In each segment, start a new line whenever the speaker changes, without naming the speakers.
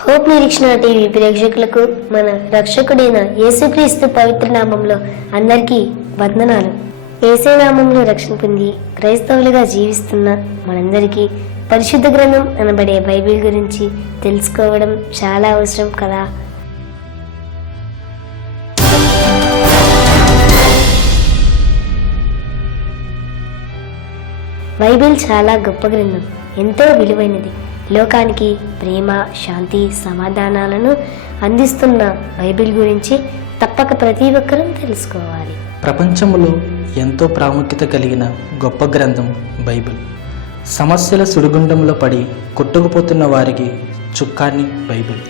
Hope Nireekshana TV ప్రేక్షకులకు మన రక్షకుడైన యేసుక్రీస్తు పవిత్ర నామంలో అందరికీ వందనాలు. ఏసే నామంలో రక్షణ పొంది క్రైస్తవులుగా జీవిస్తున్న మనందరికీ పరిశుద్ధ గ్రంథం అనబడే బైబిల్ గురించి తెలుసుకోవడం చాలా అవసరం కదా? బైబిల్ చాలా గొప్ప గ్రంథం ఎంతో విలువైనది. లోకానికి ప్రేమ శాంతి సమాధానాలను అందిస్తున్న బైబిల్ గురించి తప్పక ప్రతి ఒక్కరూ తెలుసుకోవాలి.
ప్రపంచంలో ఎంతో ప్రాముఖ్యత కలిగిన గొప్ప గ్రంథం బైబిల్. సమస్యల సుడిగుండంలో పడి కొట్టుకుపోతున్న వారికి చుక్కాన్ని బైబిల్.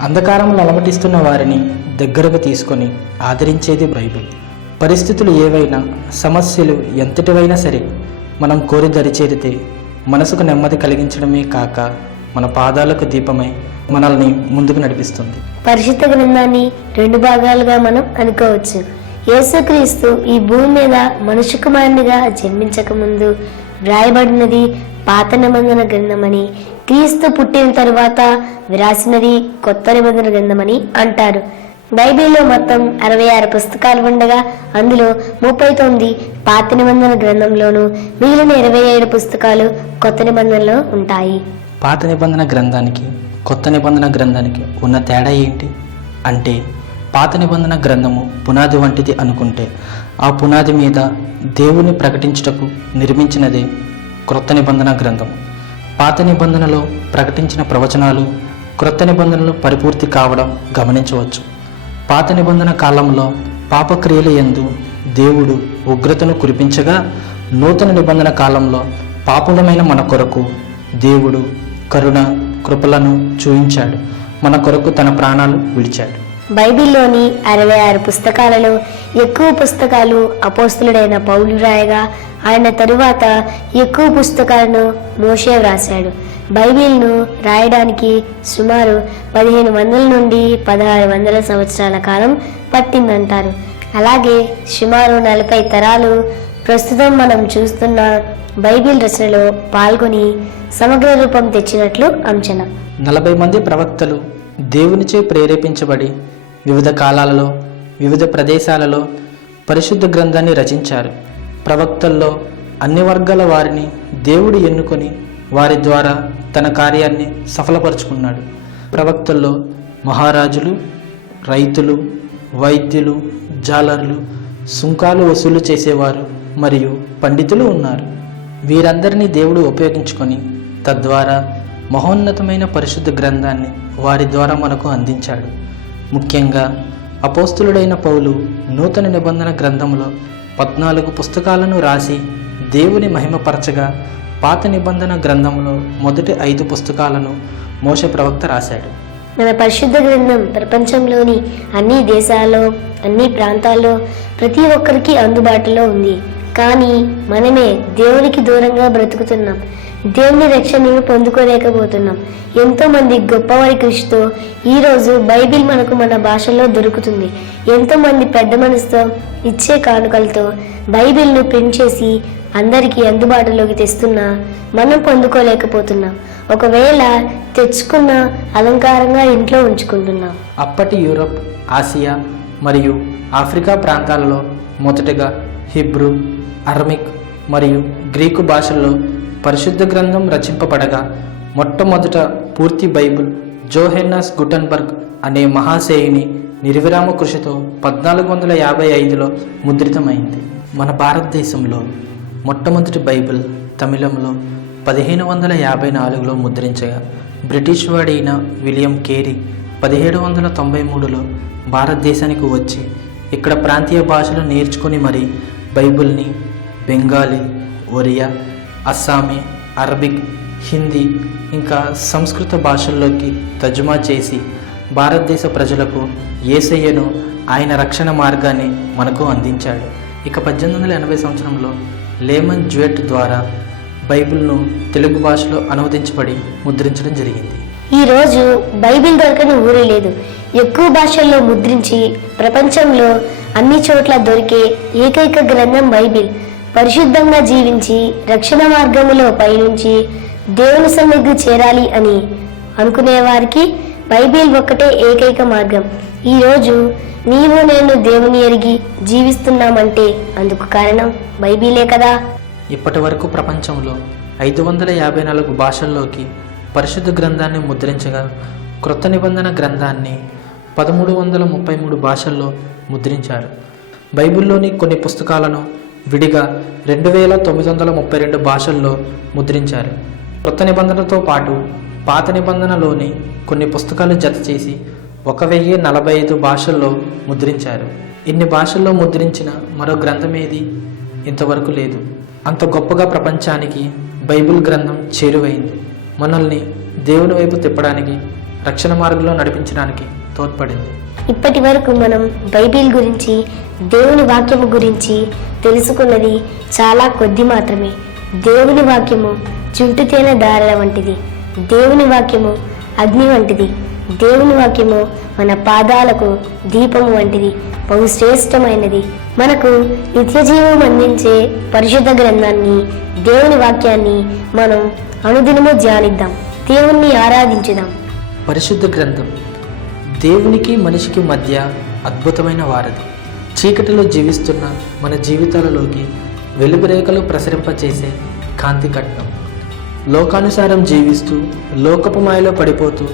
అంధకారంలో అలమటిస్తున్న వారిని దగ్గరకు తీసుకొని ఆదరించేది బైబిల్. పరిస్థితులు ఏవైనా సమస్యలు ఎంతటివైనా సరే మనం కోరి దరిచేరితే మనసుకు నెమ్మది కలిగించడమే కాక మన పాదాలకు దీపమై మనల్ని ముందుకు నడిపిస్తుంది.
పరిశుద్ధ గ్రంథాన్ని రెండు భాగాలుగా మనం అనుకోవచ్చు. యేసుక్రీస్తు ఈ భూమి మీద మనుషు కుమారునిగా జన్మించక ముందు వ్రాయబడినది పాత నిబంధన గ్రంథమని క్రీస్తు పుట్టిన తరువాత వ్రాసినది కొత్త నిబంధన గ్రంథమని అంటారు. బైబిల్లో మొత్తం అరవై ఆరు పుస్తకాలు ఉండగా అందులో ముప్పై తొమ్మిది పాత నిబంధన గ్రంథంలోను మిగిలిన ఇరవై ఏడు పుస్తకాలు కొత్త నిబంధనలో ఉంటాయి.
పాత నిబంధన గ్రంథానికి కొత్త నిబంధన గ్రంథానికి ఉన్న తేడా ఏంటి? అంటే పాత నిబంధన గ్రంథము పునాది వంటిది అనుకుంటే ఆ పునాది మీద దేవుని ప్రకటించుటకు నిర్మించినదే క్రొత్త నిబంధన గ్రంథం పాత నిబంధనలో ప్రకటించిన ప్రవచనాలు క్రొత్త నిబంధనలు పరిపూర్తి కావడం గమనించవచ్చు. పాత నిబంధన కాలంలో పాపక్రియల ఎందు దేవుడు ఉగ్రతను కురిపించగా నూతన నిబంధన కాలంలో పాపులమైన మన కొరకు దేవుడు కరుణ కృపలను చూయించాడు. మన కొరకు తన ప్రాణాలు విడిచాడు.
బైబిల్లోని అరవై ఆరు పుస్తకాలలో ఎక్కువ పుస్తకాలు అపోస్తులుడైన పౌలు రాయగా ఆయన తరువాత ఎక్కువ పుస్తకాలను మోషే వ్రాశాడు. బైబిల్ను రాయడానికి సుమారు పదిహేను వందల నుండి పదహారు వందల సంవత్సరాల కాలం పట్టిందంటారు. అలాగే సుమారు నలభై తరాలు ప్రస్తుతం మనం చూస్తున్న బైబిల్ రచనలో పాల్గొని సమగ్ర రూపం తెచ్చినట్లు అంచనా.
నలభై మంది ప్రవక్తలు దేవునిచే ప్రేరేపించబడి వివిధ కాలాలలో వివిధ ప్రదేశాలలో పరిశుద్ధ గ్రంథాన్ని రచించారు. ప్రవక్తల్లో అన్ని వర్గాల వారిని దేవుడు ఎన్నుకొని వారి ద్వారా తన కార్యాన్ని సఫలపరుచుకున్నాడు. ప్రవక్తల్లో మహారాజులు రైతులు వైద్యులు జాలర్లు సుంకాలు వసూలు చేసేవారు మరియు పండితులు ఉన్నారు. వీరందరినీ దేవుడు ఉపయోగించుకొని తద్వారా మహోన్నతమైన పరిశుద్ధ గ్రంథాన్ని వారి ద్వారా మనకు అందించాడు. ముఖ్యంగా అపోస్తులుడైన పౌలు నూతన నిబంధన గ్రంథంలో పద్నాలుగు పుస్తకాలను రాసి దేవుని మహిమపరచగా పాత నిబంధన గ్రంథంలో మొదటి ఐదు పుస్తకాలను మోష ప్రవక్త రాశాడు.
మన పరిశుద్ధ గ్రంథం ప్రపంచంలోని అన్ని దేశాల్లో అన్ని ప్రాంతాల్లో ప్రతి ఒక్కరికి అందుబాటులో ఉంది. కానీ మనమే దేవునికి దూరంగా బ్రతుకుతున్నాం. దేవుని రక్షణను పొందుకోలేకపోతున్నాం. ఎంతో మంది గొప్పవారి కృషితో ఈరోజు బైబిల్ మనకు మన భాషలో దొరుకుతుంది. ఎంతో మంది పెద్ద మనసుతో ఇచ్చే కానుకలతో బైబిల్ను ప్రింట్ చేసి అందరికీ అందుబాటులోకి తెస్తున్నా మనం పొందుకోలేకపోతున్నాం. ఒకవేళ తెచ్చుకున్న అలంకారంగా ఇంట్లో ఉంచుకుంటున్నాం.
అప్పటి యూరప్ ఆసియా మరియు ఆఫ్రికా ప్రాంతాలలో మొదటగా హిబ్రూ అరమిక్ మరియు గ్రీకు భాషల్లో పరిశుద్ధ గ్రంథం రచింపబడగా మొట్టమొదట పూర్తి బైబిల్ జోహెన్నాస్ గుటన్బర్గ్ అనే మహాశయుని నిర్విరామ కృషితో పద్నాలుగు వందల యాభై ఐదులో ముద్రితమైంది. మన భారతదేశంలో మొట్టమొదటి బైబిల్ తమిళంలో పదిహేను వందల యాభై నాలుగులో ముద్రించగా బ్రిటిష్ వాడైన విలియం కేరీ పదిహేడు వందల తొంభై మూడులో భారతదేశానికి వచ్చి ఇక్కడ ప్రాంతీయ భాషలు నేర్చుకుని మరి బైబిల్ని బెంగాలీ ఒరియా అస్సామీ అరబిక్ హిందీ ఇంకా సంస్కృత భాషల్లోకి తర్జుమా చేసి భారతదేశ ప్రజలకు ఏసయ్యను ఆయన రక్షణ మార్గాన్ని మనకు అందించాడు. ఇక పద్దెనిమిది వందల ఎనభై సంవత్సరంలో లేమన్ జ్యువెట్ ద్వారా బైబిల్ను తెలుగు భాషలో అనువదించబడి ముద్రించడం జరిగింది.
ఈరోజు బైబిల్ దొరకని ఊరే లేదు. ఎక్కువ భాషల్లో ముద్రించి ప్రపంచంలో అన్ని చోట్ల దొరికే ఏకైక గ్రంథం బైబిల్. పరిశుద్ధంగా జీవించి రక్షణ మార్గములో పయనించి దేవుని సన్నిధి చేరాలి అని అనుకునే వారికి బైబిల్ ఒక్కటే ఏకైక మార్గం. ఈరోజు నీవు నేను దేవుని ఎరిగి జీవిస్తున్నామంటే అందుకు కారణం బైబిలే కదా.
ఇప్పటి వరకు ప్రపంచంలో ఐదు వందల యాభై నాలుగు భాషల్లోకి పరిశుద్ధ గ్రంథాన్ని ముద్రించగా క్రొత్త నిబంధన గ్రంథాన్ని పదమూడు వందల ముప్పై మూడు భాషల్లో ముద్రించారు. బైబిల్లోని కొన్ని పుస్తకాలను విడిగా రెండు వేల తొమ్మిది వందల ముప్పై రెండు భాషల్లో ముద్రించారు. కొత్త నిబంధనతో పాటు పాత నిబంధనలోని కొన్ని పుస్తకాలు జత చేసి ఒక వెయ్యి నలభై ఐదు భాషల్లో ముద్రించారు. ఇన్ని భాషల్లో ముద్రించిన మరో గ్రంథం ఏది? ఇంతవరకు లేదు. అంత గొప్పగా ప్రపంచానికి బైబిల్ గ్రంథం చేరువైంది. మనల్ని దేవుని వైపు తిప్పడానికి రక్షణ మార్గంలో నడిపించడానికి తోడ్పడింది.
ఇప్పటి వరకు మనం బైబిల్ గురించి దేవుని వాక్యము గురించి తెలుసుకున్నది చాలా కొద్ది మాత్రమే. దేవుని వాక్యము చుంటుతేన దారల వంటిది. దేవుని వాక్యము అగ్ని వంటిది. దేవుని వాక్యము మన పాదాలకు దీపము వంటిది. బహుశ్రేష్టమైనది. మనకు నిత్య జీవం అందించే పరిశుద్ధ గ్రంథాన్ని దేవుని వాక్యాన్ని మనం అనుదినము ధ్యానిద్దాం. దేవుణ్ణి ఆరాధించుదాం.
పరిశుద్ధ గ్రంథం. దేవునికి మనిషికి మధ్య అద్భుతమైన వారధి. చీకటిలో జీవిస్తున్న మన జీవితాలలోకి వెలుగురేఖలు ప్రసరింపచేసే కాంతి కట్నం. లోకానుసారం జీవిస్తూ లోకపు మాయలో పడిపోతూ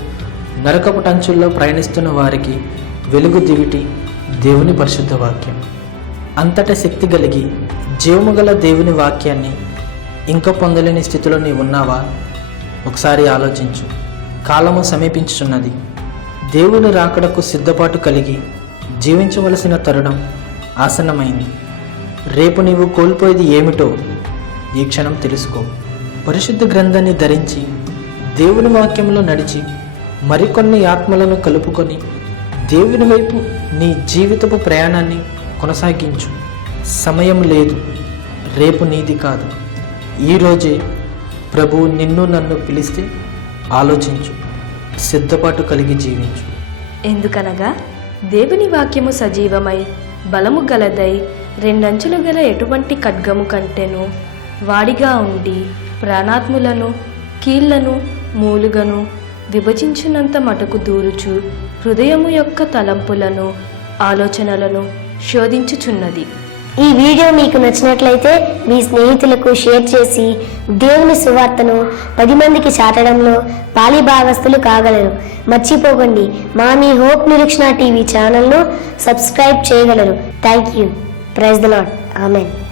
నరకపు టంచుల్లో ప్రయాణిస్తున్న వారికి వెలుగు దివిటి దేవుని పరిశుద్ధ వాక్యం. అంతట శక్తి కలిగి జీవము గల దేవుని వాక్యాన్ని ఇంకా పొందలేని స్థితిలో నీవు ఉన్నావా? ఒకసారి ఆలోచించు. కాలము సమీపించుచున్నది. దేవుని రాకడకు సిద్ధపాటు కలిగి జీవించవలసిన తరుణం ఆసన్నమైంది. రేపు నీవు కోల్పోయేది ఏమిటో ఈ క్షణం తెలుసుకో. పరిశుద్ధ గ్రంథాన్ని ధరించి దేవుని వాక్యంలో నడిచి మరికొన్ని ఆత్మలను కలుపుకొని దేవుని వైపు నీ జీవితపు ప్రయాణాన్ని కొనసాగించు. సమయం లేదు. రేపు నీది కాదు. ఈరోజే ప్రభు నిన్ను నన్ను పిలిస్తే ఆలోచించు. సిద్ధపాటు కలిగి జీవించు.
ఎందుకనగా దేవుని వాక్యము సజీవమై బలము గలదై రెండంచులు గల ఎటువంటి ఖడ్గము కంటెను వాడిగా ఉండి ప్రాణాత్ములను కీళ్ళను మూలుగను విభజించినంత మటుకు దూరుచు హృదయము యొక్క తలంపులను ఆలోచనలను శోధించుచున్నది.
ఈ వీడియో మీకు నచ్చినట్లయితే మీ స్నేహితులకు షేర్ చేసి దేవుని సువార్తను పది మందికి చాటడంలో పాలిభాగస్తులు కాగలరు. మర్చిపోకండి. మా మీ హోప్ నిరీక్షణ టీవీ ఛానల్ను సబ్స్క్రైబ్ చేయగలరు. Thank you. Praise the Lord amen.